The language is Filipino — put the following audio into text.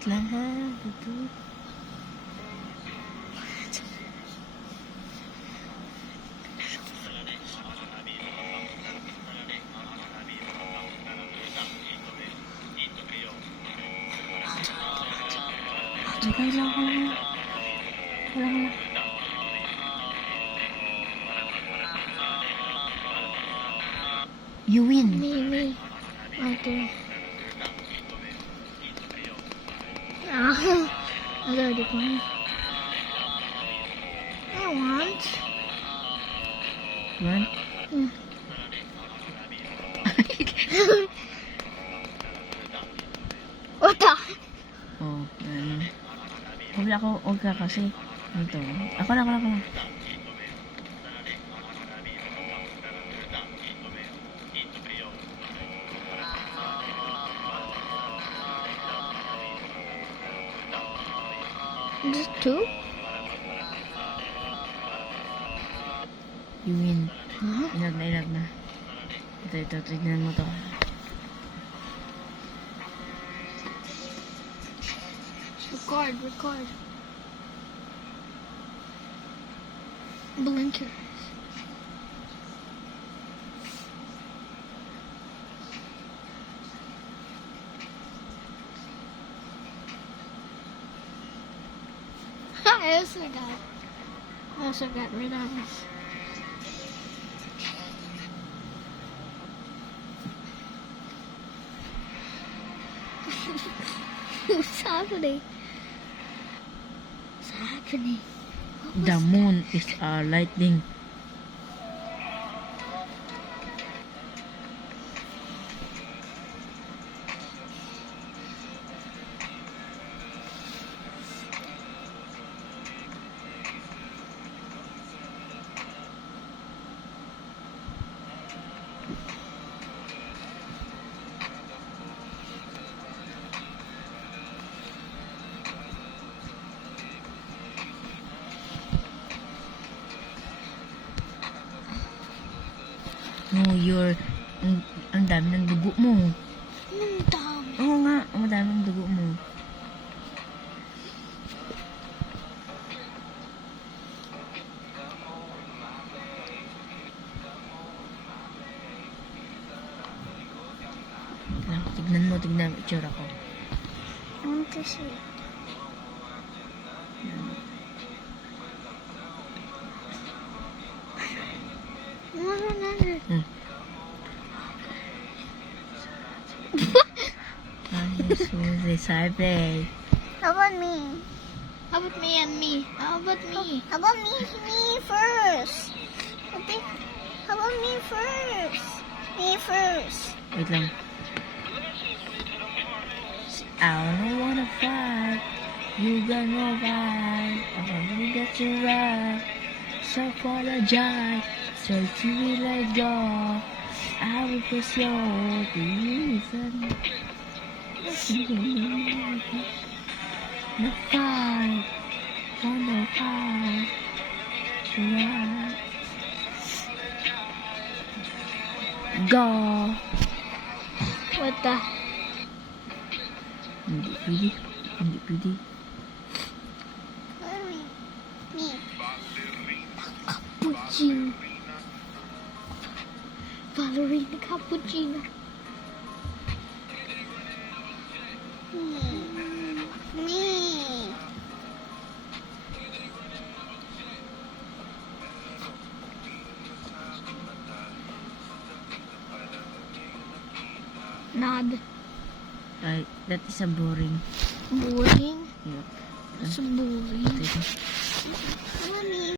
Wait lang ha. Ito. Teka lang ako. Wala. You win. Me. My turn. I already won. I want. One. Yeah. What the? Oh, huwag ka kasi. Ito. Ako lang. Just two? You win. Huh? Ilag na. Ito. Tignan mo to. Record. Blinkers. I also got rid of this. What's happening? The moon is lightning. No, ang dami ng dugo mo. Oo nga, ang dami ng dugo mo. Tignan mo itsura ko. I want to see. Sabi. How about me? How about me and me? How about me? How about me first? Okay. How about me first? Me first. Wait lang. I don't wanna fight. You got no right. I wanna get you right. So apologize. So to be let go. I will push your reason. No fight. Wanna fight. Right. Go. What the? Hindi pwede. Me. Cappuccino. Ballerina cappuccino. Me. Nod. That is a boring. Boring? Yep. It's boring. Ito. Mommy.